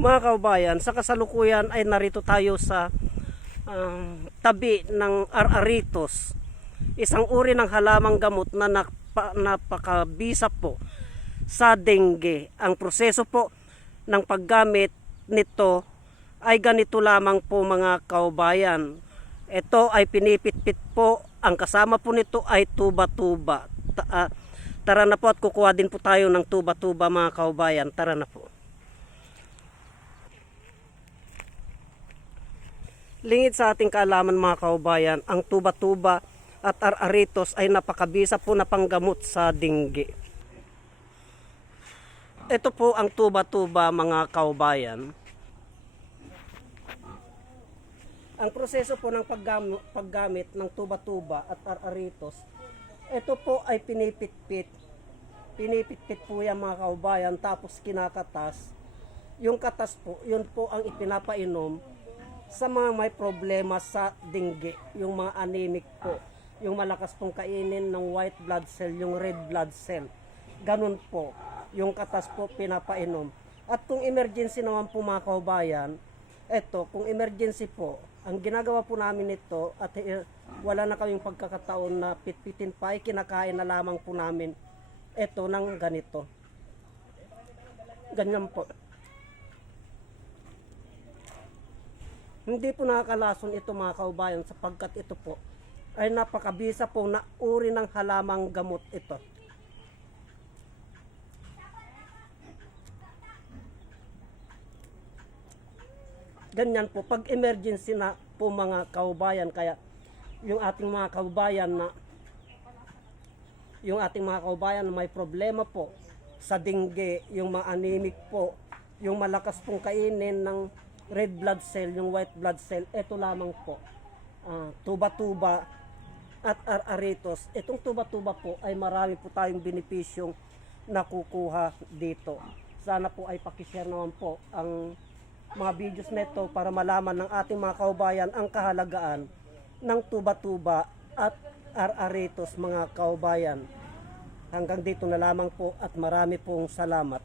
Mga kaubayan, sa kasalukuyan ay narito tayo sa um, tabi ng araritos. Isang uri ng halamang gamot na napa, napakabisa po sa dengue. Ang proseso po ng paggamit nito ay ganito lamang po mga kaubayan. Ito ay pinipitpit po. Ang kasama po nito ay tuba-tuba. Ta- ah, tara na po at kukuha din po tayo ng tuba-tuba mga kaubayan. Tara na po. Lingid sa ating kaalaman mga kaubayan, ang tuba-tuba at araritos ay napakabisa po na panggamot sa dinggi. Ito po ang tuba-tuba mga kaubayan. Ang proseso po ng paggamit, paggamit ng tuba-tuba at araritos, ito po ay pinipitpit. Pinipitpit po yan mga kaubayan tapos kinakatas. Yung katas po, yun po ang ipinapainom sa mga may problema sa dinggi, yung mga anemic po, yung malakas pong kainin ng white blood cell, yung red blood cell. Ganun po, yung katas po pinapainom. At kung emergency naman po mga kaubayan, eto, kung emergency po, ang ginagawa po namin ito at eh, wala na kaming pagkakataon na pitpitin pa, kinakain na lamang po namin ito ng ganito. Ganyan po. Hindi po nakakalason ito mga kaubayan sapagkat ito po ay napakabisa po na uri ng halamang gamot ito. Ganyan po, pag emergency na po mga kaubayan, kaya yung ating mga kaubayan na yung ating mga kaubayan na may problema po sa dengue, yung mga anemic po, yung malakas pong kainin ng red blood cell, yung white blood cell, ito lamang po. Ah, tuba-tuba at araritos. Itong tuba-tuba po ay marami po tayong benepisyong nakukuha dito. Sana po ay pakishare naman po ang mga videos nito para malaman ng ating mga kaubayan ang kahalagaan ng tuba-tuba at araritos mga kaubayan. Hanggang dito na lamang po at marami pong salamat.